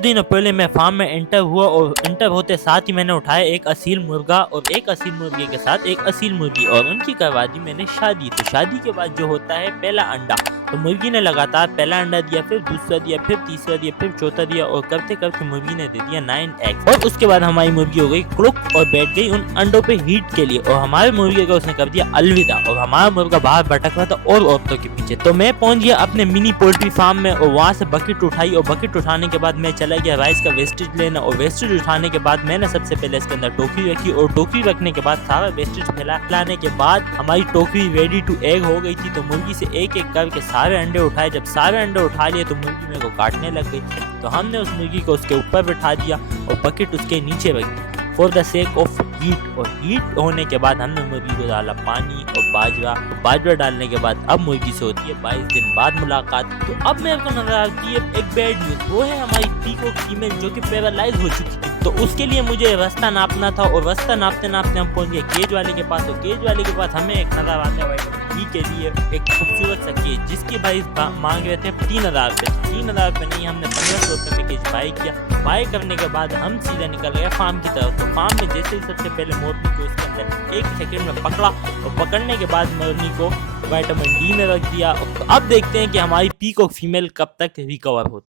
दिनों पहले मैं फार्म में एंटर हुआ और एंटर होते साथ ही मैंने उठाया एक असील मुर्गा और एक असील मुर्गे के साथ एक असील मुर्गी और उनकी करवा दी मैंने शादी। तो शादी के बाद जो होता है पहला अंडा, तो मुर्गी ने लगातार पहला अंडा दिया, फिर दूसरा दिया, फिर तीसरा दिया, फिर चौथा दिया और करते करते मुर्गी ने दे दिया 9 एग्स। और उसके बाद हमारी मुर्गी हो गई क्रुक और बैठ गई उन अंडों पे हीट के लिए और हमारे मुर्गे को उसने कर दिया अलविदा और हमारा मुर्गा बाहर भटक रहा था और औरतों के पीछे। तो मैं पहुंच गया अपने मिनी पोल्ट्री फार्म में और वहां से बकेट उठाई और बकेट उठाने के बाद मैं चला गया राइस का वेस्टेज लेना और वेस्टेज उठाने के बाद मैंने सबसे पहले इसके अंदर टोकरी रखी और टोकरी रखने के बाद सारा वेस्टेज फैलाने के बाद हमारी टोकरी रेडी टू एग हो गई थी। तो मुर्गी से एक एक करके सारे अंडे उठाए। जब सारे अंडे उठा लिए तो मुर्गी मेरे को काटने लग गई, तो हमने उस मुर्गी को उसके ऊपर बैठा दिया और बकेट उसके नीचे रख दी for the sake of heat. और हीट होने के बाद हमने मुर्गी को डाला पानी और बाजरा डालने के बाद अब मुर्गी से होती है 22 दिन बाद मुलाकात। तो अब मेरे को नजर आती है एक बैड न्यूज, वो है हमारी पीकॉक फीमेल जो कि पैरालाइज हो चुकी थी। तो उसके लिए मुझे रास्ता नापना था और रास्ता नापते नापते हम पहुंच गए केज वाले के पास। और केज वाले के पास हमें एक नजर आता है के लिए एक खूबसूरत सा केज जिसकी भाई मांग रहे थे 3000 रुपये। 3000 रुपये नहीं, हमने 1500 रुपये में केज बाई किया। बाई करने के बाद हम सीधा निकल गए फार्म की तरफ। तो फार्म में जैसे ही सबसे पहले मोरनी को उसके अंदर 1 सेकंड में पकड़ा और पकड़ने के बाद मोरनी को विटामिन डी में रख दिया। अब देखते हैं कि हमारी पीकॉक फीमेल कब तक रिकवर होती है।